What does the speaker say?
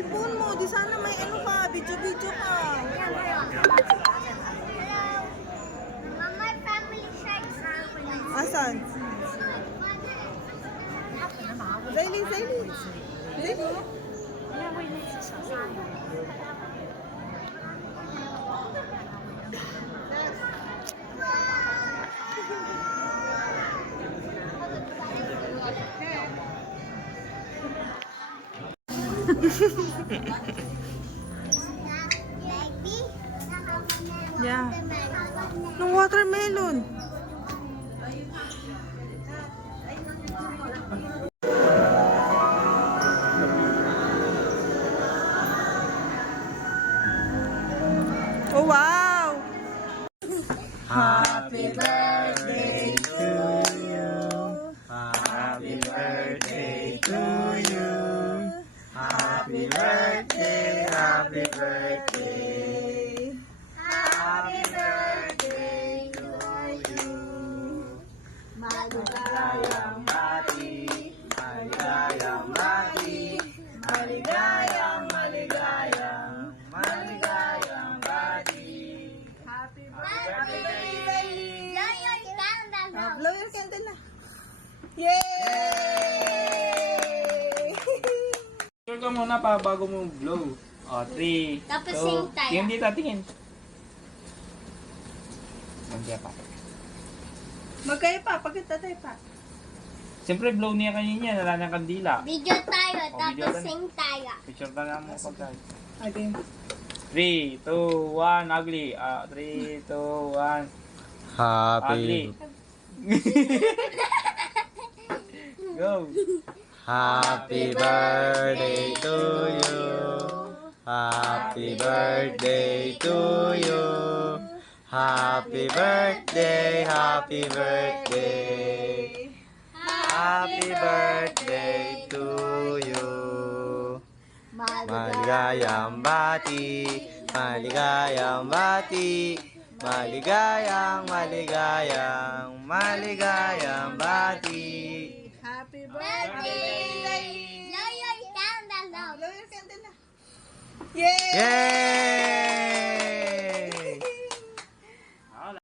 cellphone mo. Di sana may ano ka, video-video ka. My family shakes. Asan? Zaili, Zaili. Zaili. Yeah. Nung watermelon. Oh, wow! Happy birthday to you. Happy birthday to you. Happy birthday, happy birthday. Happy birthday to you. Maligayang bati, maligayang bati, maligayang, maligayang, maligayang bati. Happy birthday! Blow your candle na. Yay! Sure ka muna pa bago mo blow. O, 3, Tapos 2, sing tayo. tingin dito, tingin. Magkaya pa. Magkaya pa, pagkatay pa. Siyempre, blow niya kanina, wala ng kandila. Video tayo, video tapos tayo. sing tayo. Picture na lang mo pagkain. Again. 3, 2, 1, ugly. 3, 2, 1. Ugly. Go. Happy birthday to you. Happy birthday to you. Happy birthday, happy birthday. Happy birthday to you. Maligayang bati, maligayang bati, maligayang, maligayang, maligayang bati. Happy Birthday! Blow your candle now. Blow your candle na. Yay! Yay!